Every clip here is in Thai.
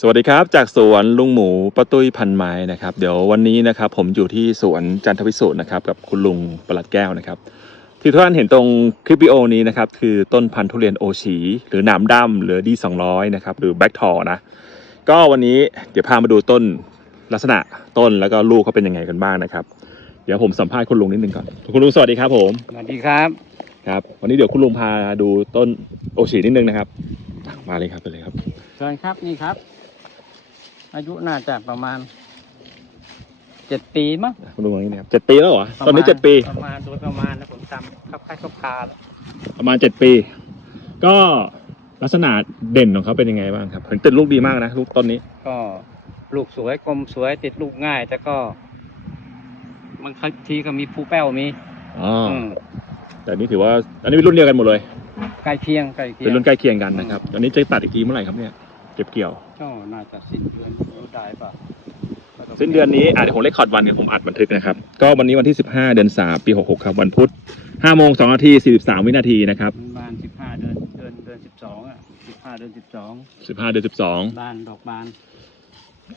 สวัสดีครับ จากสวนลุงหมูป้าตุ้ยพันไม้นะครับ เดี๋ยววันนี้นะครับ ผมอยู่ที่สวนจันทวิสุทธ์นะครับ กับคุณลุงประหลัดแก้วนะครับ ที่ทุกท่านเห็นตรงคลิปวิดีโอนี้นะครับ คือต้นพันธุ์ทุเรียนโอชีหรือหนามดำหรือดีสองร้อยนะครับ หรือแบ็กทอนะ ก็วันนี้เดี๋ยวพามาดูต้นลักษณะต้นแล้วก็ลูกเขาเป็นยังไงกันบ้างนะครับ เดี๋ยวผมสัมภาษณ์คุณลุงนิดนึงก่อนคุณลุงสวัสดีครับ ผมสวัสดีครับครับ วันนี้เดี๋ยวคุณลุงพาดูต้นโอชีนิดนึงนะครับอะมาเลยครับไปเลยครับเชิญครับนี่ครับ อายุน่าจะประมาณเจ็ดปีมั้งคุณลุงตรงนี้นะครับเจ็ดปีแล้วเหรอตอนนี้ประมาณเจ็ดปี ประมาณโดยประมาณนะผมจำครับคล้ายครับคาแล้วประมาณเจ็ดปี ก็ลักษณะเด่นของเขาเป็นยังไงบ้างครับเห็นติดลูกดีมากนะลูกต้นนี้ ก็ลูกสวยกลมสวยติดลูกง่าย แต่ก็บางทีก็มีผู้แป้วมีอ๋อออืมแต่นี่ถือว่า อันนี้เป็นรุ่นเดียวกันหมดเลยใกล้เคียงใกล้เคียเป็นงรุ่นใกล้เคียงกันนะครับอันนี้จะตัดอีกทีเมื่อไหร่ครับเนี่ย เก็บเกี่ยวก็น่าจะสิ้นเดือนรู้ได้ป่ะสิ้นเดือนนี้อะเดี๋ยวผมเลขคอร์ดวันเนี่ยผมอัดบันทึกนะครับ ก็วันนี้วันที่ 15 เดือน 3 ปี 66 ครับ วันพุธ5โมง2นาที 43 วินาทีนะครับบานสิบห้าเดือนเดือนเดือนสิบสองอะสิบห้าเดือนสิบสอง15 เดือน 12 บานดอกบาน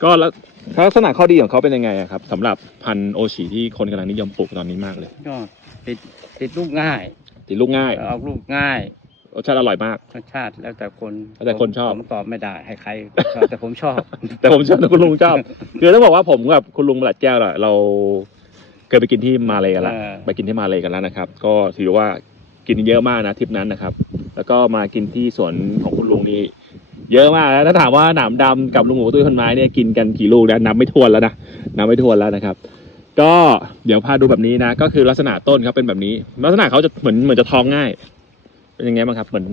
ก็แล้วลักษณะข้อดีของเขาเป็นยังไงอะครับสำหรับพันธุ์โอชิที่คนกำลังนิยมปลูกตอนนี้มากเลย ก็ติดติดลูกง่าย ติดลูกง่ายออกลูกง่าย รสชาติอร่อยมาก รสชาติแล้วแต่คนแล้วแต่คนชอบ ผมตอบไม่ได้ให้ใครชอบแต่ผมชอบ แต่ผมเชื่อนะคุณลุงชอบ คือต้องบอกว่าผมกับคุณลุงประหลัดแก้วอะเราเคยไปกินที่มาเลยกันแล้วเออ ไปกินที่มาเลยกันแล้วนะครับ ก็ถือว่ากินเยอะมากนะทริปนั้นนะครับ แล้วก็มากินที่สวนของคุณลุงนี่เยอะมากนะถ้าถามว่าหนามดำกับลุงหมูตุ้ยพันไม้เนี่ยกินกันกี่ลูกนะนับไม่ถ้วนแล้วนะนับไม่ถ้วนแล้วนะครับ ก็เดี๋ยวพาดูแบบนี้นะ ก็คือลักษณะต้นเขาเป็นแบบนี้ ลักษณะเขาจะเหมือนเหมือนจะท้องง่าย เป็นยังไงบ้างครับ เหมือน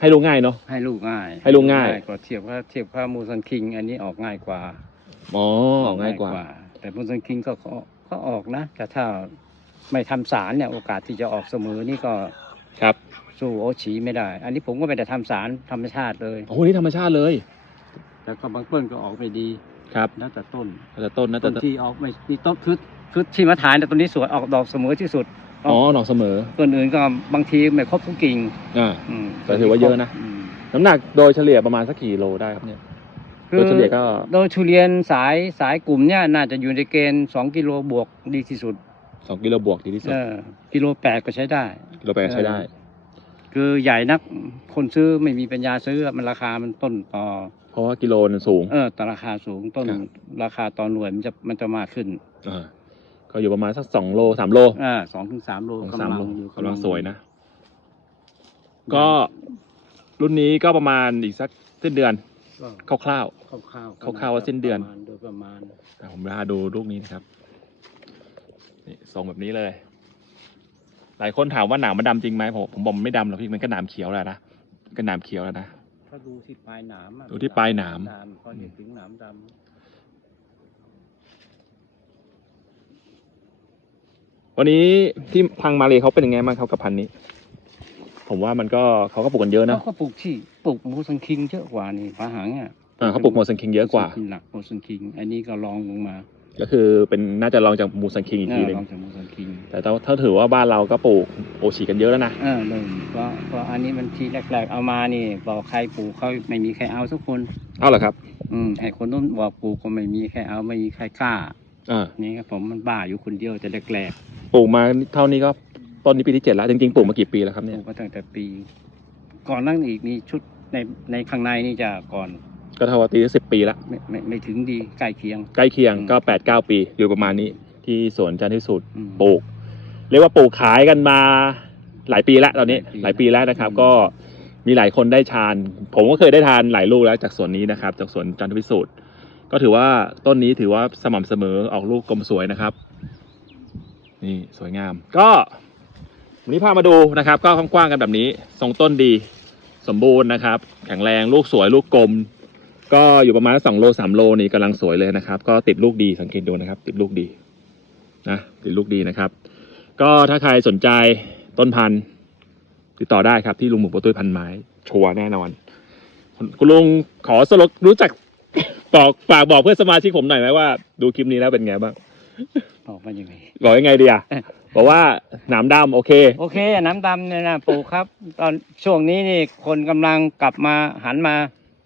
ให้ลูกง่ายเนาะ ให้ลูกง่ายให้ลูกง่าย กว่าเทียบว่าเทียบว่ามูซันคิง อันนี้ออกง่ายกว่าอ๋อง่ายกว่า แต่มูซันคิงก็ก็ก็ออกนะ แต่ถ้าไม่ทำสารเนี่ยโอกาสที่จะออกเสมอนี่ก็ครับสู้โอชีไม่ได้ อันนี้ผมก็ไม่ได้ทำสารธรรมชาติเลยโอ้โหนี่ธรรมชาติเลย แต่ก็บางต้นก็ออกไม่ดีครับแล้วแต่ต้นแต่ต้นนะต้แต่นที่ออกไม่มีต้นคือคือที่มาถ่ายเนี่ยต้นนี้สวยออกดอกเสมอที่สุด อ๋อหนองเสมอต้นอื่นก็บางทีไม่ครบทุกกิ่งอ่าอืมแต่ถือว่าเยอะนะมน้ำหนักโดยเฉลี่ยประมาณสักกี่โลได้ครับเนี่ยโดยเฉลี่ยก็โดยทุเรียนสายสายกลุ่มเนี่ยน่าจะอยู่ในเกณฑ์สองกิโลบวกดีที่สุดสองกิโลบวกดีที่สุดเออกิโลแปดก็ใช้ได้กิโลแปดใช้ได้ คือใหญ่นักคนซื้อไม่มีปัญญาซื้อมันราคามันต้นต่อ เพราะว่ากิโลมันสูง เออต่อราคาสูงต้นครับราคาต่อหน่วยมันจะมันจะมากขึ้นอ่า ก็อยู่ประมาณสักสองโลสามโลอ่าสองถึงสามโลสองกำสามลังโลอยู่กำลังสวยนะ ก็รุ่นนี้ก็ประมาณอีกสักสิ้นเดือนก็คร่าว คร่าวๆคร่าวๆว่าสิ้นเดือน ประมาณโดยประมาณๆอะผมพาดูลูกนี้นะครับ นี่ทรงแบบนี้เลย หลายคนถามว่าหนามมันดำจริงไหมผมผมบอกมันไม่ดำหรอกพี่มันก็หนามเขียวแหละนะก็หนามเขียวแล้วนะ ถ้าดูที่ปลายหนามอะดูที่ปลายหนามพอเห็นถึงหนามด วันนี้ที่พังมาเลยเขาเป็นยังไงบ้างครับกับพันธุ์นี้ ผมว่ามันก็เขาก็ปลูกกันเยอะำนะแล้วก็ปลูกที่ปลูกมูสันคิงเยอะกว่านี่ผาหังอะอ่าเขาปลูกโมซันคิงเยอะกว่ามูซันคิงหลักมูสันคิง อันนี้ก็ลองลงมา ก็คือเป็นน่าจะลองจากมูซันคิงอีกทีหนึงลองจากมูสันคิงแต่ถ้าถ้าถือว่าบ้านเราก็ปลูกโอชิกันเยอะแล้วนะเออเลยเพราะเพราะอันนี้มันทีแรก ๆ เอามานี่ บอกใครปลูกเขาไม่มีใครเอาสักคนเอาเหรอครับ อืมให้คนนู้นบอกปลูกก็ไม่มีใครเอาไม่มีใครกล้าอ่านี่ครับผมมันบ้าอยู่คนเดียวแต่แรก ปลูกมาเท่านี้ก็ต้นนี้ปีที่เจ็ดแล้วจริงๆปลูกมากี่ปีแล้วครับๆปเนี่ลูยกมาตั้งแต่ปี ก่อนนั่นอีกมีชุดในในข้างในนี่จะก่อนก็เท่ากับตีสิบปีละไม่ไม่ไม่ถึงดีใกล้เคียง ใกล้เคียงอืมก็แปดเก้าปีอยู่ประมาณนี้ ที่สวนจันทร์ที่สุด อืม ปลูกเรียกว่าปลูกขายกันมาหลายปีแล้วตอนนี้หหลาลายยปีปีแล้วนะครับ อืม ก็มีหลายคนได้ทาน ผมก็เคยได้ทานหลายลูกแล้วจากสวนนี้นะครับ จากสวนจันทวิสุทธ์ก็ถือว่าต้นนี้ถือว่าสม่ำเสมอออกลูกกลมสวยนะครับ นี่สวยงาม ก็วันนี้พามาดูนะครับ ก็กว้างๆกันแบบนี้ ทรงต้นดีสมบูรณ์นะครับ แข็งแรงลูกสวยลูกกลม ก็อยู่ประมาณสองโลสามโลนี่กำลังสวยเลยนะครับ ก็ติดลูกดีสังเกตดูนะครับ ติดลูกดีนะติดลูกดีนะครับ ก็ถ้าใครสนใจต้นพันธุ์ติดต่อได้ครับที่ลุงหมูปตุ้ยพันไม้ ชัวร์แน่นอน คุณคุณลุงขอสรุปรู้จักบอกฝากบอกเพื่อนสมาชิกผมหน่อยไหมว่า ดูคลิปนี้แล้วเป็นไงบ้าง ออกมายังไงบอกยังไงดีอะบอกว่าหนามดำโอเค โอเคน้ำดำเนี่ยนะปลูกครับ ตอนช่วงนี้นี่คนกำลังกลับมาหันมา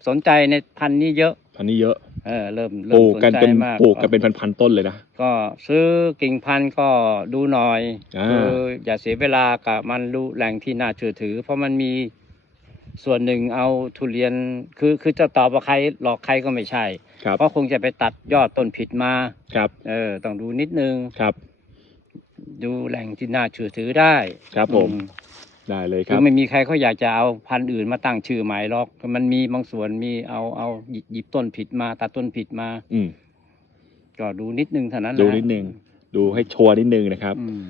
สนใจในพันธุ์นี้เยอะพันธุ์นี้เยอะเออเริ่มปเริ่ลูมกสนกันใจเป็นมากปลูกกันเป็นพันๆต้นเลยนะ ก็ซื้อกิ่งพันธุ์ก็ดูหน่อยอ่า คืออย่าเสียเวลากับมันรู้แหล่งที่น่าเชื่อถือ เพราะมันมี ส่วนหนึ่งเอาทุเรียนคือคือจะตอบว่าใครหลอกใครก็ไม่ใช่ ครับเพราะคงจะไปตัดยอดต้นผิดมา ครับ เออ ต้องดูนิดนึง ครับ ดูแหล่งที่น่าเชื่อถือได้ครับผม อืได้เลยคคืรัอบไม่มีใครเขาอยากจะเอาพันธุ์อื่นมาตั้งชื่อใหม่หรอกมันมีบางส่วนมีเอาเอาหยิบหยิบต้นผิดมาตัดต้นผิดมาอืม ก็ดูนิดนึงเท่านั้นแหละดูนิดนึง ดูให้ชัวร์นิดนึงนะครับ อืม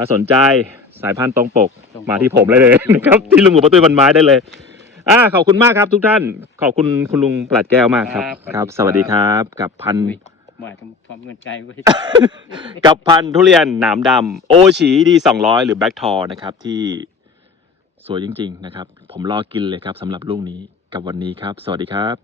ถ้าสนใจสายพันธุ์ตรงปกตรงปก มาที่ผมเลยเลยนะครับ ที่ลุงหมูประตุ้ยบันไม้ได้เลยอ่าขอบคุณมากครับ ทุกท่าน ขอบคุณคุณลุงปลัดแก้วมากครับครับสวัสดีครับ กับพันธุ์อุ๊ยว่าทำความเงินใจไว้ กับพันธุ์ทุเรียนหนามดำโอชีดีสองร้อยหรือแบ็กทอนะครับที่สวยจริง ๆ นะครับ ผมรอกินเลยครับสำหรับลูกนี้กับวันนี้ครับ สวัสดีครับ